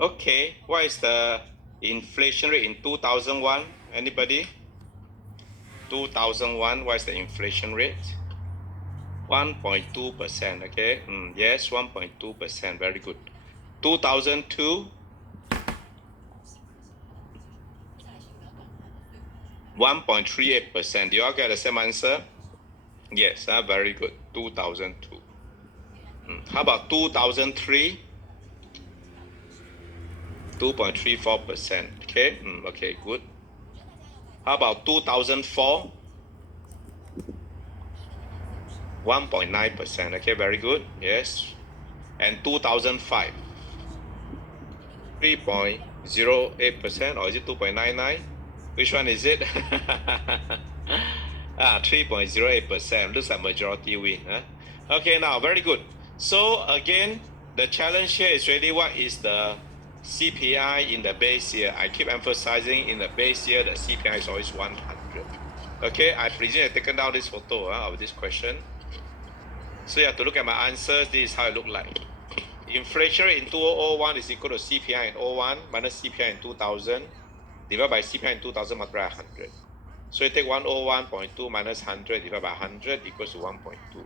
Okay, what is the inflation rate in 2001? Anybody? 2001, what is the inflation rate? 1.2%, okay? Yes, 1.2%, very good. 2002, 1.38%. Do you all get the same answer? Yes, very good. 2002. How about 2003? 2.34%. Okay, okay, good. How about 2004? 1.9%. Okay, very good. Yes. And 2005? 3.08%, or is it 2.99? Which one is it? 3.08%. Looks like majority win. Huh? Okay, now very good. So again, the challenge here is really what is the CPI in the base year. I keep emphasizing in the base year, the CPI is always 100. Okay, I've recently taken down this photo of this question. So you have to look at my answers. This is how it look like. Inflation rate in 2001 is equal to CPI in 01 minus CPI in 2000 divided by CPI in 2000 multiplied by 100. So you take 101.2 minus 100 divided by 100 equals to 1.2.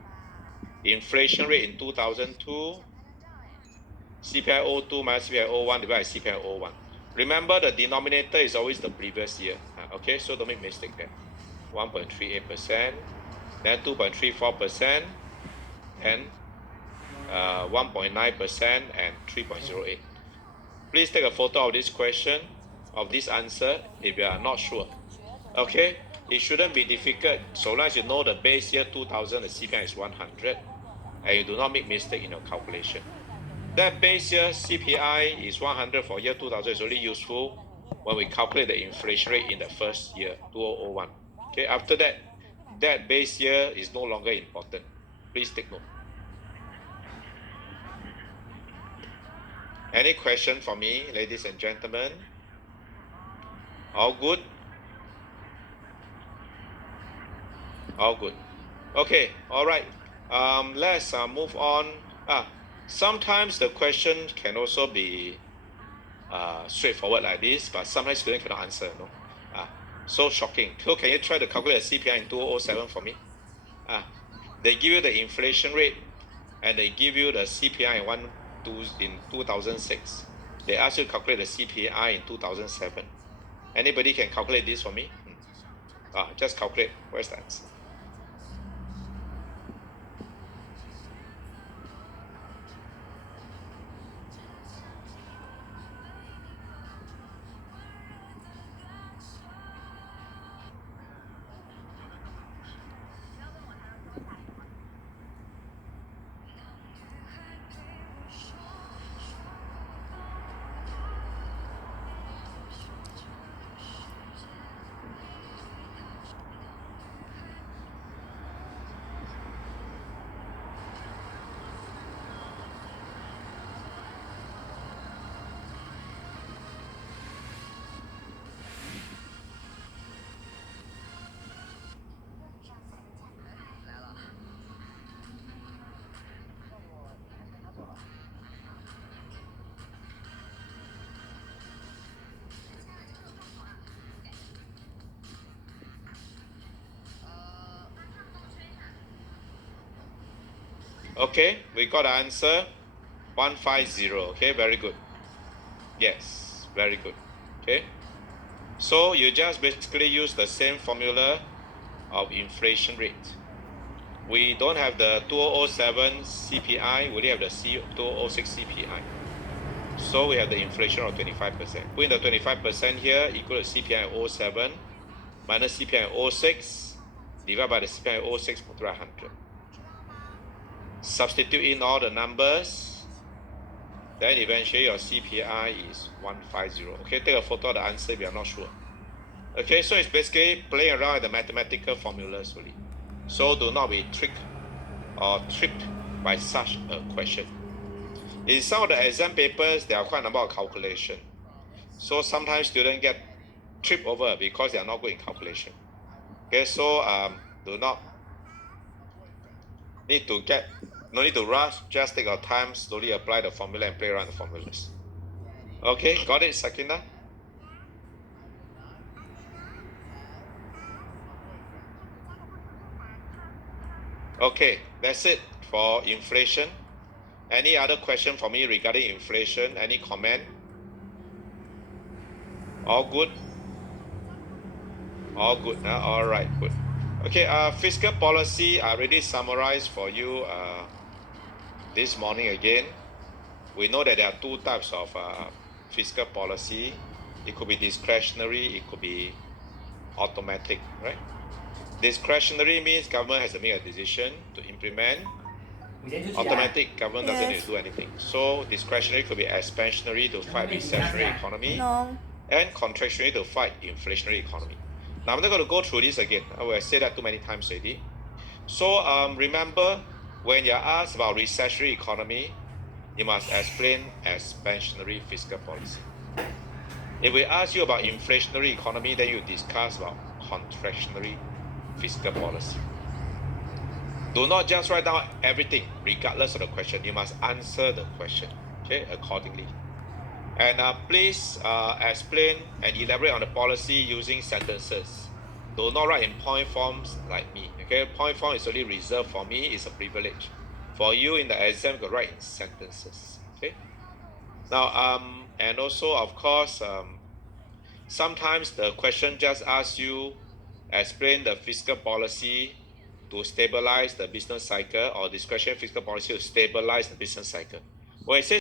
Inflation rate in 2002, CPI 02 minus CPI 01 divided by CPI 01. Remember, the denominator is always the previous year. Okay, so don't make mistake there. 1.38%, then 2.34%, and 1.9% and 3.08. Please take a photo of this question, of this answer, if you are not sure. Okay, It shouldn't be difficult so long as you know the base year 2000, the CPI is 100, and you do not make mistake in your calculation. That base year CPI is 100 for year 2000 is only useful when we calculate the inflation rate in the first year, 2001. Okay, after that, that base year is no longer important. Please take note. Any question for me, ladies and gentlemen? All good? All good. Okay, all right. Let's move on. Sometimes the question can also be straightforward like this, but sometimes students cannot answer. No? So shocking. So can you try to calculate the CPI in 2007 for me? They give you the inflation rate and they give you the CPI in 2006. They ask you to calculate the CPI in 2007. Anybody can calculate this for me? Just calculate. Where's the answer? Okay, we got the answer. 150. Okay, very good. Yes, very good. Okay, so you just basically use the same formula of inflation rate. We don't have the 2007 CPI, we only have the 2006 CPI. So we have the inflation of 25%. Put in the 25% here equal to CPI 07 minus CPI 06 divided by the CPI 06 multiplied 100. Substitute in all the numbers, then eventually your CPI is 150. Okay, take a photo of the answer if you are not sure. Okay, so it's basically playing around with the mathematical formulas really. So do not be tricked or tripped by such a question. In some of the exam papers, there are quite a number of calculation. So sometimes students get tripped over because they are not good in calculation. Okay, so do not no need to rush, just take your time, slowly apply the formula and play around the formulas. Okay, got it, Sakina? Okay, that's it for inflation. Any other question for me regarding inflation? Any comment? All good? All good, huh? All right, good. Okay, fiscal policy I already summarized for you this morning again. We know that there are two types of fiscal policy. It could be discretionary, it could be automatic, right? Discretionary means government has to make a decision to implement. Automatic, government doesn't need to do anything. So discretionary could be expansionary to fight recessionary economy, and contractionary to fight inflationary economy. Now I'm not going to go through this again. I will say that too many times already. So remember, when you're asked about recessionary economy, you must explain expansionary fiscal policy. If we ask you about inflationary economy, then you discuss about contractionary fiscal policy. Do not just write down everything regardless of the question. You must answer the question, okay, accordingly. And please explain and elaborate on the policy using sentences. Do not write in point forms like me, okay? Point form is only reserved for me, it's a privilege. For you in the exam, you can write in sentences, okay? Now, and also, of course, sometimes the question just asks you explain the fiscal policy to stabilize the business cycle or discretionary fiscal policy to stabilize the business cycle. When it says